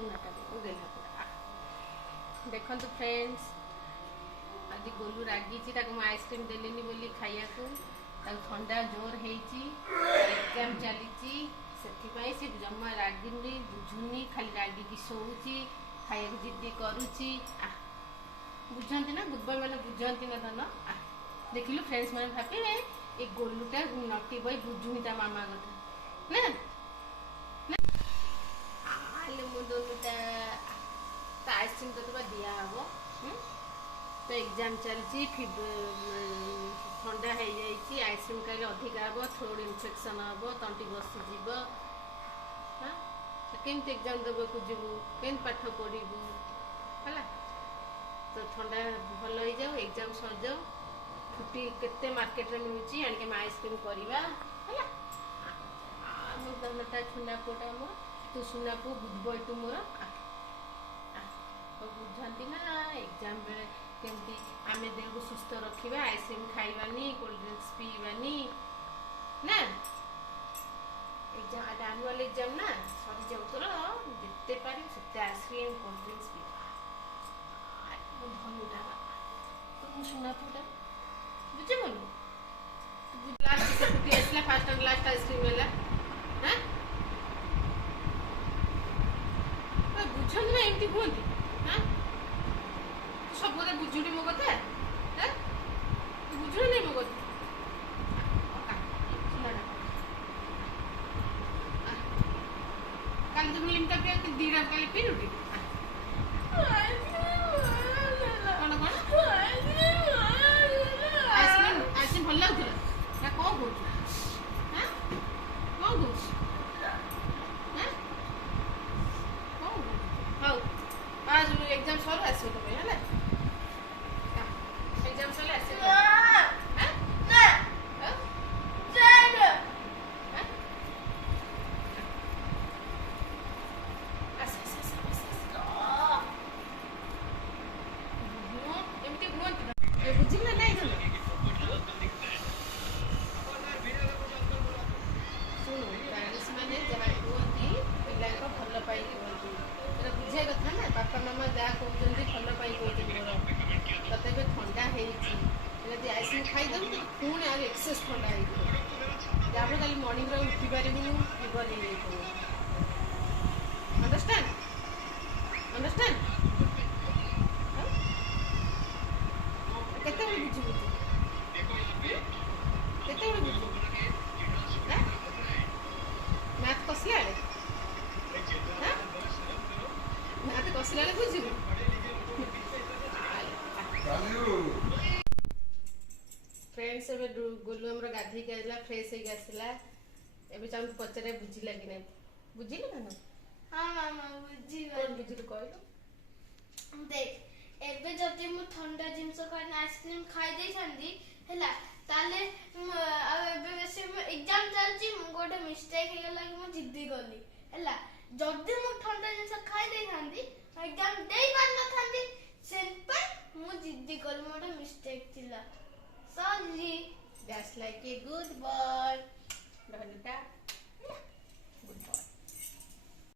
सुनाटा देला पूरा देखो फ्रेंड्स आज गोलू रागी आइसक्रीम देलेनी बोली खाया को ठंडा जोर एग्जाम चली से जमा रागिनी बुझुनी खाली रागिकी शोची खाया जिद्दी करुच्ची बुझाती ना गुड बॉय मैंने बुझाती ना धन देखिलु फ्रेंड्स मैंने भावे ये गोलूटा नटी बॉय बुझुनी ता मामा कथा ना आले मो दोनोटा तो आइसक्रीम तो दिया हम तो एग्जाम चलती ठंडा हो जाए आइसक्रीम खाइले अधिका हम थ्रोट इन्फेक्शन हम तंटी बसीज हाँ केमती एग्जाम देवाक जीवु केम पाठ पढ़ू है तो ठंडा भल हो जाओ एग्जाम सर जाओ छुट्टी केते मार्केट में मिलूँ आनिक आइसक्रीम करवा है मोटा ठंडा पुआटा मोर तू सुना पु गुड बॉय तू मोर बुझाती ना एग्जाम बेले केमती आम देह को सुस्थ रखा आइसक्रीम खाइबानी कोल्ड ड्रिंक्स पीबानी ना एग्जाम एनुअल एग्जाम ना सरी जाऊ तोर जिते पारि से आइसक्रीम कोल्ड ड्रिंक्स पीवा भलुटा तू सुना पुटा बुझे बोलू लास्ट से आसला फास्ट एंड लास्ट आइसक्रीम है हाँ बुझन ना एमती कहती हाँ सब बोले बुझुनी मो कथा हाँ तू बुझु नहीं मो कथा कल तुम लिमटा पे दीरा कल पीरुटी कौन कौन आइसक्रीम भल लगुला ना कौन कहू हाँ कौन कहू हाँ हौ आज एग्जाम सर आस तुम है एग्जाम सर आस बुझिले नहीं शुणु पेरेंट्स मैंने जहाँ कहती पिला भल पाई कहती बुझे कथा ना बापा मामा जहाँ कहते भल पाई कहते मोर तते ठंडा होती आइसक्रीम खाईदे तो पुणी आज एक्सेस ठंडा हो जहाँ कल मर्णिंग उठी पारू फीवर हो अंडरस्टैंड अंडरस्टैंड केते बुझु केते बुझु मैथ कसला हाँ मैथ कसला बुझु फ्रेंड्स ए गोलू हमर गाधी के आइला फ्रेश हो आसला एबे चाउ पचरे बुझिला कि नहीं बुझिले ना हां मामा बुझी कोन बुझिल कहलो देख एबे जति मु ठंडा जिंस खान आइसक्रीम खाई दे छंदी हैला ताले एबे बेसी एग्जाम चलची मु गोटे मिस्टेक हे गेला कि मु जिद्दी गली हैला जदी मु ठंडा जिंस खाई दे थांदी एग्जाम देई पार न थांदी सेन पर मु जिद्दी गली मोटे मिस्टेक थिला sorry that's like a good boy